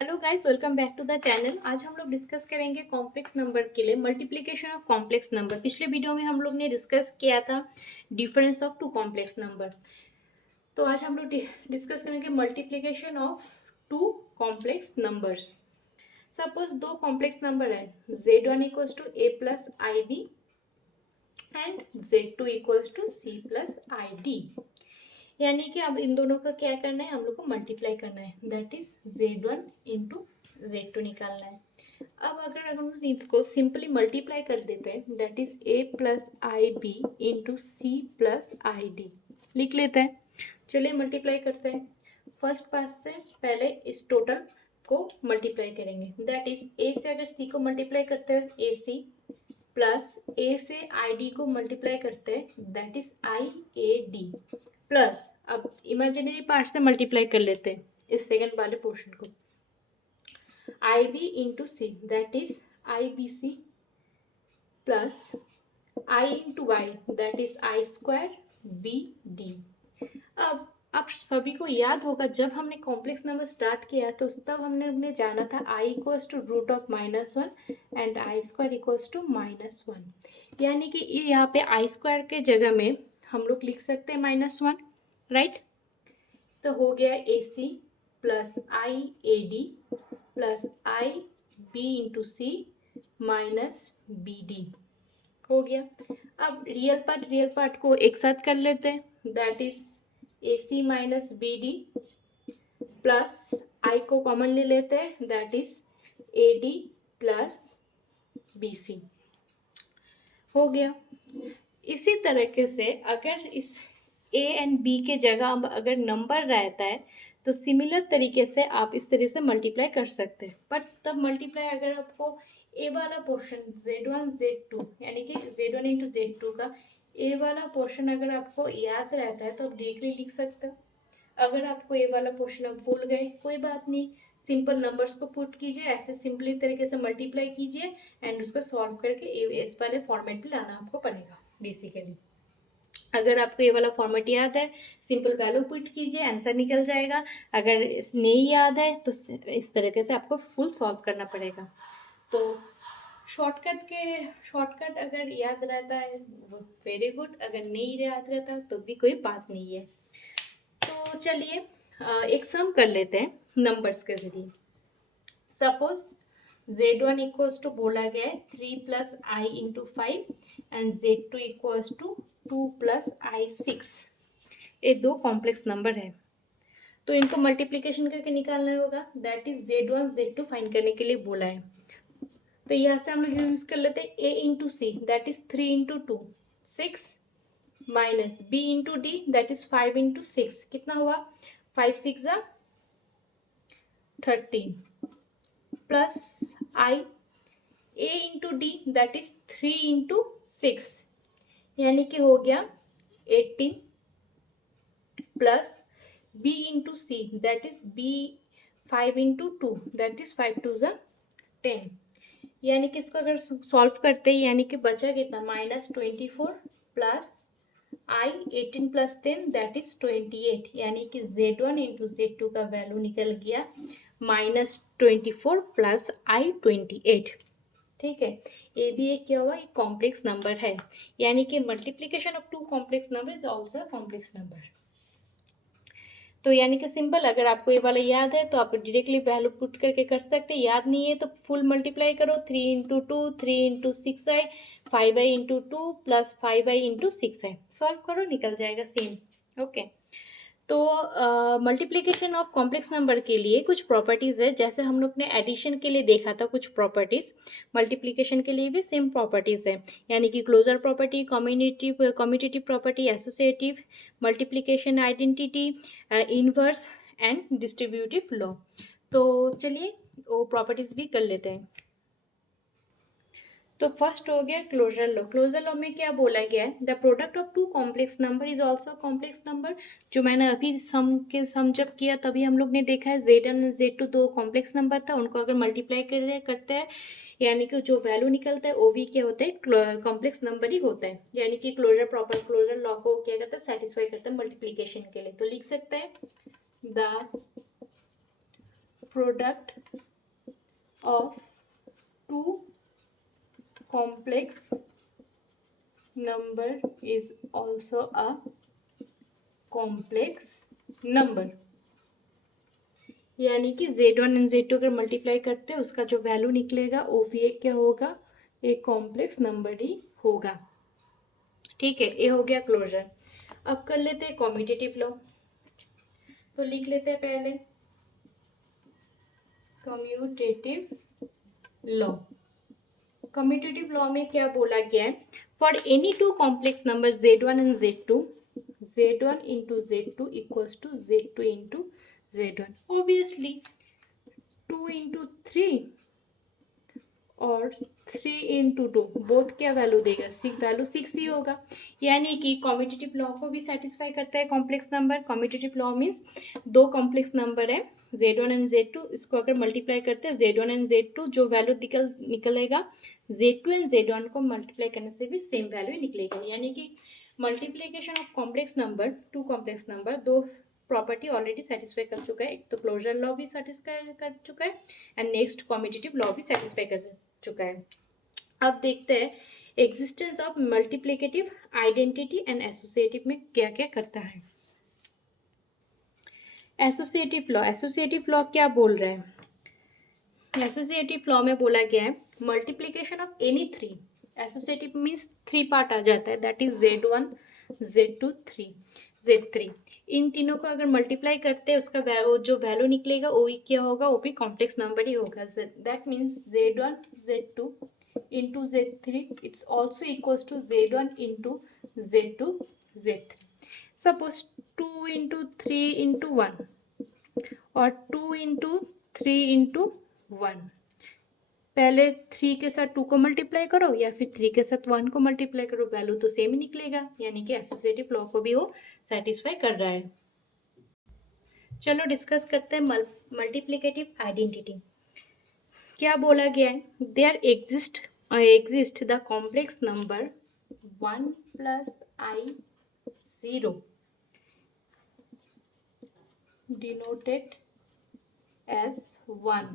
Hello guys, welcome back to the channel. आज हम लोग डिस्कस करेंगे कॉम्प्लेक्स नंबर के लिए मल्टीप्लिकेशन ऑफ कॉम्प्लेक्स नंबर। पिछले वीडियो में हम लोग ने डिस्कस किया था difference of two complex number. तो आज हम लोग डिस्कस करेंगे multiplication of two complex numbers. Suppose दो कॉम्प्लेक्स नंबर है z1 equals to a plus I b and z2 equals to c plus i d. यानी कि अब इन दोनों का क्या करना है, हम लोग को मल्टीप्लाई करना है, that is z1 into z2 निकालना है। अब अगर हम इसको सिंपली मल्टीप्लाई कर देते हैं, that is a plus I B into c plus i d लिख लेते हैं। चलिए मल्टीप्लाई करते हैं। फर्स्ट पास से पहले इस टोटल को मल्टीप्लाई करेंगे, दैट इज a से अगर c को मल्टीप्लाई करते हैं ए सी प्लस a से आई डी को मल्टीप्लाई करते हैं, that is I A D plus अब इमेजिनरी पार्ट से मल्टीप्लाई कर लेते हैं इस सेकंड वाले पोर्शन को, I B into C that is I B C plus I into Y that is I square B D. अब आप सभी को याद होगा जब हमने कॉम्प्लेक्स नंबर स्टार्ट किया तो तब हमने जाना था I equals to root of -1 and I square equals to -1। यानी कि यहाँ पे आई स्क्वायर के जगह में हम लोग लिख सकते हैं -1, राइट। तो हो गया A C plus I A D plus I B into C minus B D हो गया। अब रियल पार्ट को एक साथ कर लेते हैं, that is A C minus B D plus I को कॉमन ले लेते हैं, that is A D plus B C हो गया। इसी तरीके से अगर इस ए एंड बी के जगह अगर नंबर रहता है तो सिमिलर तरीके से आप इस तरह से मल्टीप्लाई कर सकते हैं। बट तब मल्टीप्लाई अगर आपको ए वाला पोर्शन z1 z2 यानी कि z1 इंटू z2 का ए वाला पोर्शन अगर आपको याद रहता है तो आप डायरेक्टली लिख सकते हो। अगर आपको ए वाला पोर्शन आप भूल गए कोई बात नहीं, सिंपल नंबर्स को पुट कीजिए, ऐसे सिंपली तरीके से मल्टीप्लाई कीजिए एंड उसको सॉल्व करके इस वाले फॉर्मेट पे लाना आपको पड़ेगा बेसिकली। अगर आपको ये वाला फॉर्मेट याद है सिंपल वैल्यू पुट कीजिए, आंसर निकल जाएगा। अगर नहीं याद है तो इस तरीके से आपको फुल सॉल्व करना पड़ेगा। तो शॉर्टकट अगर याद रहता है वो वेरी गुड, अगर नहीं याद रहता तो भी कोई बात नहीं है। तो चलिए एक सम कर लेते हैं नंबर्स के जरिए। सपोज z1 इक्वल्स टू बोला गया है 3 plus I into 5 and z2 equals to 2 plus I 6। ये दो कॉम्प्लेक्स नंबर है तो इनको मल्टीप्लिकेशन करके निकालना होगा, that is z1 z2 find करने के लिए बोला है। तो यहाँ से हम लोग यूज कर लेते हैं a into C that is 3 into 2 6 minus b into D that is 5 into 6, कितना हुआ 5 6 13 plus I a into D that is 3 into 6 यानी कि हो गया 18 plus b into C that is b 5 into 2 that is 5 2 10। यानी कि इसको अगर सॉल्व करते हैं यानी कि बचा कितना -24 plus I 18 plus 10 that is 28। यानी कि z1 इंटू z2 का वैल्यू निकल गया -24 प्लस आई 28। ठीक है, ये भी एक क्या हुआ एक कॉम्प्लेक्स नंबर है, यानी कि multiplication of two complex number is also complex number. तो यानी कि सिंपल, अगर आपको ये वाला याद है तो आप डायरेक्टली वैल्यू पुट करके कर सकते हैं, याद नहीं है तो फुल मल्टीप्लाई करो 3 इंटू 2 3 इंटू 6 आई 5 आई इंटू 2 प्लस 5 आई इंटू 6 आई, सॉल्व करो निकल जाएगा सेम। ओके, तो मल्टीप्लिकेशन ऑफ कॉम्प्लेक्स नंबर के लिए कुछ प्रॉपर्टीज़ है, जैसे हम लोग ने एडिशन के लिए देखा था कुछ प्रॉपर्टीज़, मल्टीप्लिकेशन के लिए भी सेम प्रॉपर्टीज़ है, यानी कि closure property, commutative property, associative, multiplication identity, inverse and distributive law. तो चलिए वो प्रॉपर्टीज़ भी कर लेते हैं। तो फर्स्ट हो गया क्लोजर लॉ। क्लोजर लॉ में क्या बोला गया है, the product of two complex number is also complex number. जो मैंने अभी सम जब किया तभी हम लोग ने देखा है z1 और z2 दो कॉम्प्लेक्स नंबर था, उनको अगर मल्टीप्लाई करते हैं यानी कि जो वैल्यू निकलता है वो भी क्या होता है कॉम्प्लेक्स नंबर ही होता है। यानी कि क्लोजर लॉ को क्या करता है सेटिस्फाई करता है मल्टीप्लीकेशन के लिए। तो लिख सकते हैं the product of two complex number is also a complex number। यानी कि Z1 एंड Z2 अगर मल्टीप्लाई करते हैं उसका जो वैल्यू निकलेगा वो भी एक क्या होगा, एक कॉम्प्लेक्स नंबर ही होगा। ठीक है, ये हो गया क्लोजर। अब कर लेते हैं कॉम्यूटेटिव लॉ। तो लिख लेते हैं पहले कम्यूटेटिव लॉ। कम्यूटेटिव लॉ में क्या बोला गया है, for any two complex number Z1 and Z2, Z1 into Z2 equals to Z2 into Z1। Obviously 2 into 3 और 3 इंटू 2 बोथ क्या वैल्यू देगा, वैल्यू 6 ही होगा। यानी कि कम्यूटेटिव लॉ को भी सेटिस्फाई करता है complex number. Commutative law means दो कॉम्प्लेक्स नंबर है Z1 एंड Z2, इसको अगर मल्टीप्लाई करते हैं Z1 एंड Z2, जो वैल्यू निकलेगा Z2 एंड Z1 को मल्टीप्लाई करने से भी सेम वैल्यू निकलेगा। यानी कि multiplication of complex number, two complex number, दो प्रॉपर्टी ऑलरेडी सेटिस्फाई कर चुका है। एक तो क्लोजर लॉ भी सेटिस्फाई कर चुका है एंड नेक्स्ट कम्यूटेटिव लॉ भी सेटिस्फाई कर चुका है। अब देखते हैं existence of multiplicative identity and associative में क्या क्या करता है। एसोसिएटिव लॉ, एसोसिएटिव लॉ क्या बोल रहा है, एसोसिएटिव लॉ में बोला गया है multiplication of any three, associative means three part आ जाता है, that is Z1 Z2 3 Z3। इन तीनों को अगर मल्टीप्लाई करते हैं उसका जो वैल्यू निकलेगा वो ही क्या होगा, वो भी कॉम्प्लेक्स नंबर ही होगा। That means Z1 Z2 into Z3 it's also equals to Z1 into Z2 Z3। Suppose 2 into 3 into 1 और 2 इंटू 3 इंटू 1, पहले 3 के साथ 2 को मल्टीप्लाई करो या फिर 3 के साथ 1 को मल्टीप्लाई करो, वैल्यू तो सेम ही निकलेगा। यानी कि एसोसिएटिव लॉ को भी वो सेटिस्फाई कर रहा है। चलो डिस्कस करते हैं मल्टीप्लिकेटिव आइडेंटिटी। क्या बोला गया है, there exist the complex number 1 plus I 0 denoted as 1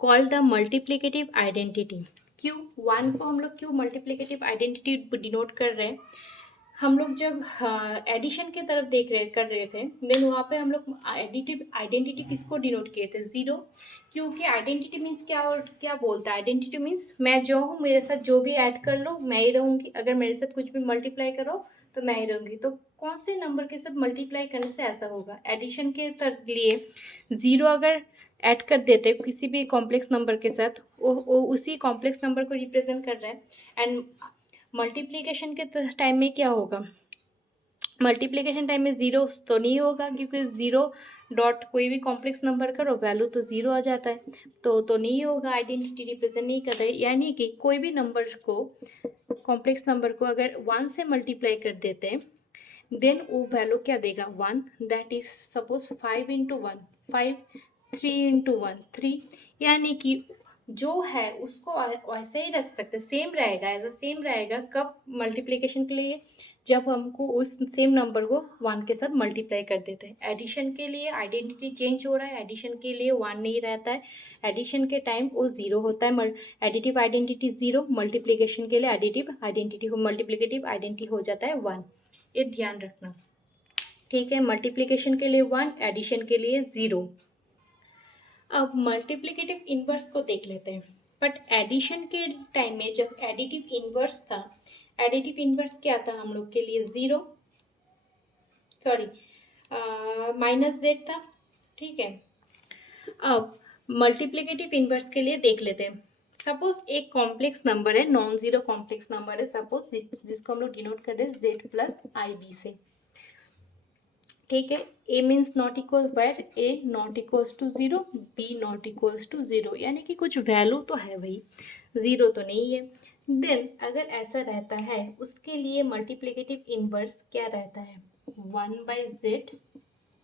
called the multiplicative identity. क्यों 1 को हम लोग क्यों मल्टीप्लिकेटिव आइडेंटिटी डिनोट कर रहे हैं, हम लोग जब एडिशन की तरफ कर रहे थे देन वहाँ पे हम लोग एडिटिव आइडेंटिटी किसको डिनोट किए थे, 0। क्योंकि आइडेंटिटी मीन्स क्या बोलता है, आइडेंटिटी मीन्स मैं जो हूँ मेरे साथ जो भी ऐड कर लो मैं ही रहूँगी, अगर मेरे साथ कुछ भी मल्टीप्लाई करो तो मैं ही रहूँगी। तो कौन से नंबर के साथ मल्टीप्लाई करने से ऐसा होगा, एडिशन के लिए 0 अगर ऐड कर देते किसी भी कॉम्प्लेक्स नंबर के साथ, वो उसी कॉम्प्लेक्स नंबर को रिप्रेजेंट कर रहा है। एंड मल्टीप्लिकेशन के टाइम में क्या होगा, मल्टीप्लिकेशन टाइम में 0 तो नहीं होगा, क्योंकि 0 डॉट कोई भी कॉम्प्लेक्स नंबर करो वैल्यू तो 0 आ जाता है, तो नहीं होगा, आइडेंटिटी रिप्रेजेंट नहीं कर रहे। यानी कि कोई भी नंबर को, कॉम्प्लेक्स नंबर को अगर 1 से मल्टीप्लाई कर देते हैं देन वो वैल्यू क्या देगा, 1। That is suppose 5 into 1 5, 3 into 1 3। यानी कि जो है उसको वैसे ही रख सकते, सेम रहेगा, एज अ सेम रहेगा। कब, मल्टीप्लिकेशन के लिए, जब हमको उस सेम नंबर को 1 के साथ मल्टीप्लाई कर देते हैं। एडिशन के लिए आइडेंटिटी चेंज हो रहा है, एडिशन के लिए 1 नहीं रहता है, एडिशन के टाइम वो 0 होता है, एडिटिव आइडेंटिटी 0, मल्टीप्लिकेशन के लिए मल्टीप्लिकेटिव आइडेंटिटी हो जाता है 1। ये ध्यान रखना, ठीक है। मल्टीप्लिकेशन के लिए 1, एडिशन के लिए 0। अब मल्टीप्लिकेटिव इनवर्स को देख लेते हैं। बट एडिशन के टाइम में जब एडिटिव इनवर्स था, एडिटिव इनवर्स क्या था हम लोग के लिए, -z था, ठीक है। अब मल्टीप्लिकेटिव इनवर्स के लिए देख लेते हैं। सपोज एक कॉम्प्लेक्स नंबर है, नॉन जीरो कॉम्प्लेक्स नंबर है, सपोज जिसको हम लोग डिनोट कर रहे हैं z प्लस IB से, ठीक है। a means not equal, where a not equals to 0, b not equals to 0, यानी कि कुछ वैल्यू तो है भाई, 0 तो नहीं है। देन अगर ऐसा रहता है उसके लिए मल्टीप्लिकेटिव इनवर्स क्या रहता है, 1/z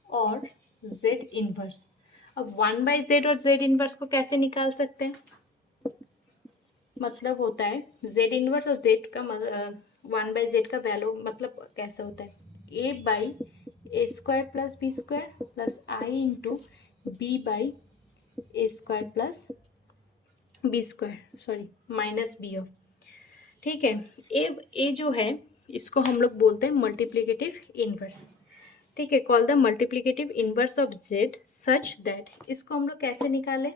और z इनवर्स। अब 1/z और z इनवर्स को कैसे निकाल सकते हैं, मतलब होता है z इनवर्स और z का 1/z का वैल्यू मतलब कैसे होता है, a/a² plus b² plus i into b by a square plus b square, sorry minus b of, ठीक है। ए जो है इसको हम लोग बोलते हैं मल्टीप्लिकेटिव इनवर्स, ठीक है। Call the multiplicative inverse of Z such that, इसको हम लोग कैसे निकालें,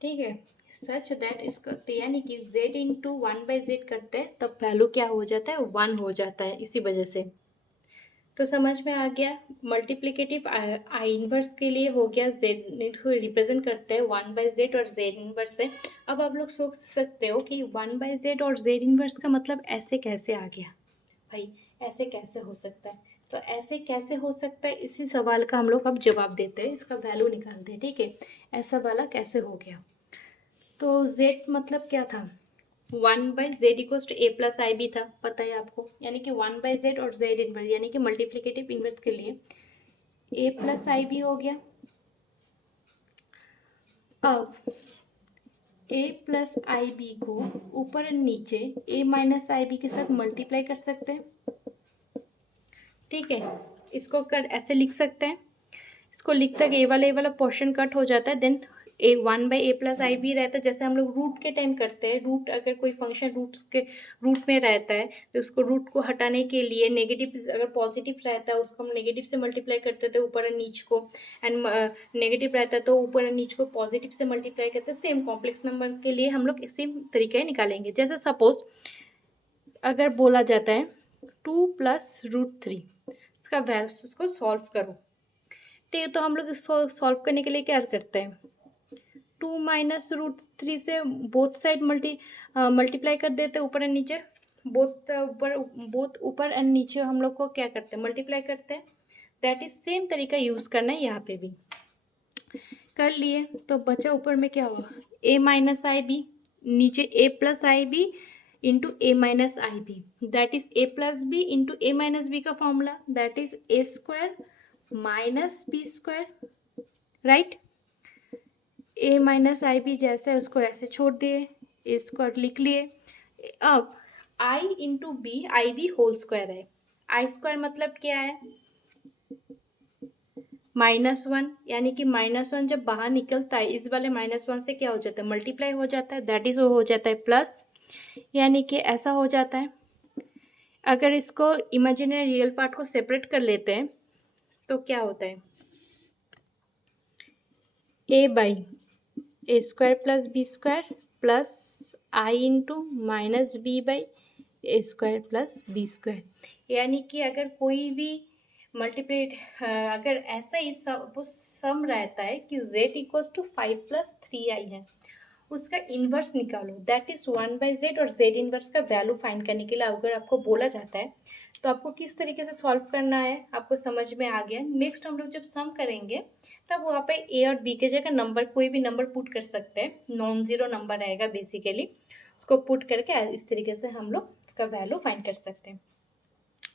ठीक है, सच दैट, इसको तो यानी कि z इंटू 1/z करते हैं तब वैल्यू क्या हो जाता है, 1 हो जाता है, इसी वजह से। तो समझ में आ गया, मल्टीप्लिकेटिव आई इनवर्स के लिए हो गया, z को रिप्रेजेंट करते हैं 1/z और z इनवर्स से। अब आप लोग सोच सकते हो कि 1/z और z इनवर्स का मतलब ऐसे कैसे आ गया, भाई ऐसे कैसे हो सकता है। तो ऐसे कैसे हो सकता है, इसी सवाल का हम लोग अब जवाब देते हैं, इसका वैल्यू निकालते हैं, ठीक है। ऐसा वाला कैसे हो गया, तो z मतलब क्या था, 1/z equals to a plus I b था, पता है आपको, यानी कि 1/z और z इनवर्स यानी कि मल्टीप्लिकेटिव इनवर्स के लिए a प्लस आई बी हो गया। अब a प्लस आई बी को ऊपर और नीचे a माइनस आई बी के साथ मल्टीप्लाई कर सकते हैं, ठीक है। इसको कर ऐसे लिख सकते हैं, इसको लिख तक ए वाला पोर्शन कट हो जाता है, देन ए 1/a प्लस आई बी रहता है, जैसे हम लोग रूट के टाइम करते हैं। रूट अगर कोई फंक्शन रूट में रहता है तो उसको रूट को हटाने के लिए नेगेटिव, अगर पॉजिटिव रहता है उसको हम नेगेटिव से मल्टीप्लाई करते थे ऊपर और नीच को, एंड नेगेटिव रहता है तो ऊपर और नीच को पॉजिटिव से मल्टीप्लाई करते हैं। सेम कॉम्प्लेक्स नंबर के लिए हम लोग इसी तरीके निकालेंगे। जैसे सपोज अगर बोला जाता है 2 प्लस रूट 3, इसका वैल्यू, उसको सॉल्व करो, ठीक है। तो हम लोग इसको सॉल्व करने के लिए क्या करते हैं, 2 माइनस रूट 3 से बोथ साइड मल्टीप्लाई कर देते हैं, ऊपर एंड नीचे, बोथ ऊपर एंड नीचे हम लोग को क्या करते हैं, मल्टीप्लाई करते हैं। दैट इज सेम तरीका यूज करना है यहाँ पे भी। कर लिए तो बचा ऊपर में क्या हुआ, a माइनस आई बी, नीचे a plus I B into A minus I B, that is a plus B into A minus B का formula, that is a square minus B square, right. a minus I B जैसे है उसको ऐसे छोड़ दिए, ए square लिख लिए। अब i into b, i b whole square है, आई स्क्वायर मतलब क्या है, -1, यानी कि -1 जब बाहर निकलता है इस वाले -1 से क्या हो जाता है, मल्टीप्लाई हो जाता है, दैट इज हो जाता है प्लस, यानी कि ऐसा हो जाता है। अगर इसको इमेजिनरी रियल पार्ट को सेपरेट कर लेते हैं तो क्या होता है, a by a square plus b square plus I into minus b by a square plus b square, यानी कि अगर कोई भी मल्टीप्लेट, अगर ऐसा ही सम रहता है कि z equals to 5 plus 3i है, उसका इन्वर्स निकालो, दैट इज 1/z, और z इन्वर्स का वैल्यू फाइंड करने के लिए अगर आपको बोला जाता है तो आपको किस तरीके से सॉल्व करना है, आपको समझ में आ गया। नेक्स्ट हम लोग जब सम करेंगे तब वहाँ पे a और b के जगह नंबर, कोई भी नंबर पुट कर सकते हैं, नॉन जीरो नंबर रहेगा बेसिकली, उसको पुट करके इस तरीके से हम लोग उसका वैल्यू फाइंड कर सकते हैं।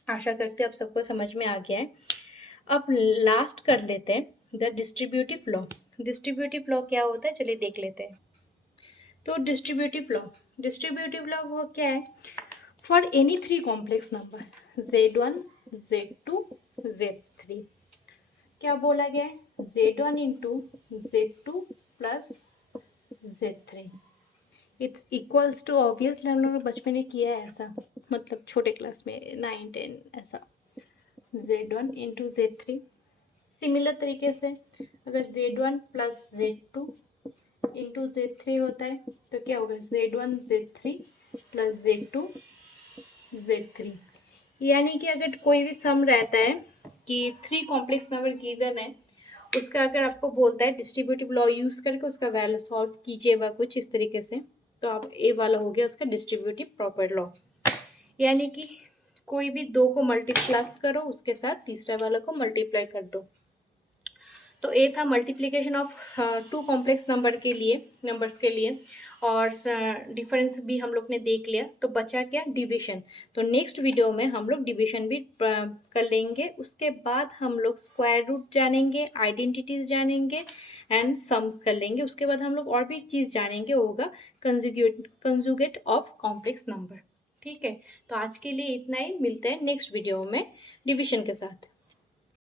आशा करते हैं आप सबको समझ में आ गया है। अब लास्ट कर लेते हैं the distributive law. Distributive law क्या होता है, चलिए देख लेते हैं। तो डिस्ट्रीब्यूटिव लॉ वो क्या है, for any 3 complex number z1 z2 z3, क्या बोला गया है, z1 into z2 plus z3 it's equals to, obviously हम लोगों ने बचपन में किया है ऐसा, मतलब छोटे क्लास में 9 10 ऐसा, z1 इंटू z3। सिमिलर तरीके से अगर z1 plus z2 into z3 होता है तो क्या होगा, z1 z3 plus z2 z3, यानी कि अगर कोई भी सम रहता है कि 3 कॉम्प्लेक्स नंबर गिवन है, उसका अगर आपको बोलता है डिस्ट्रीब्यूटिव लॉ यूज करके उसका वैल्यू सॉल्व कीजिएगा कुछ इस तरीके से, तो आप ए वाला हो गया उसका डिस्ट्रीब्यूटिव प्रॉपर लॉ, यानी कि कोई भी 2 को मल्टीप्लाई करो उसके साथ तीसरा वाला को मल्टीप्लाई कर दो। तो ए था मल्टीप्लिकेशन ऑफ 2 कॉम्प्लेक्स नंबर्स के लिए, और डिफरेंस भी हम लोग ने देख लिया, तो बचा क्या, डिवीजन। तो नेक्स्ट वीडियो में हम लोग डिवीजन भी कर लेंगे, उसके बाद हम लोग स्क्वायर रूट जानेंगे, आइडेंटिटीज जानेंगे एंड सम कर लेंगे। उसके बाद हम लोग और भी एक चीज़ जानेंगे, होगा कंजुगेट ऑफ कॉम्प्लेक्स नंबर। ठीक है, तो आज के लिए इतना ही, मिलते हैं नेक्स्ट वीडियो में डिवीजन के साथ।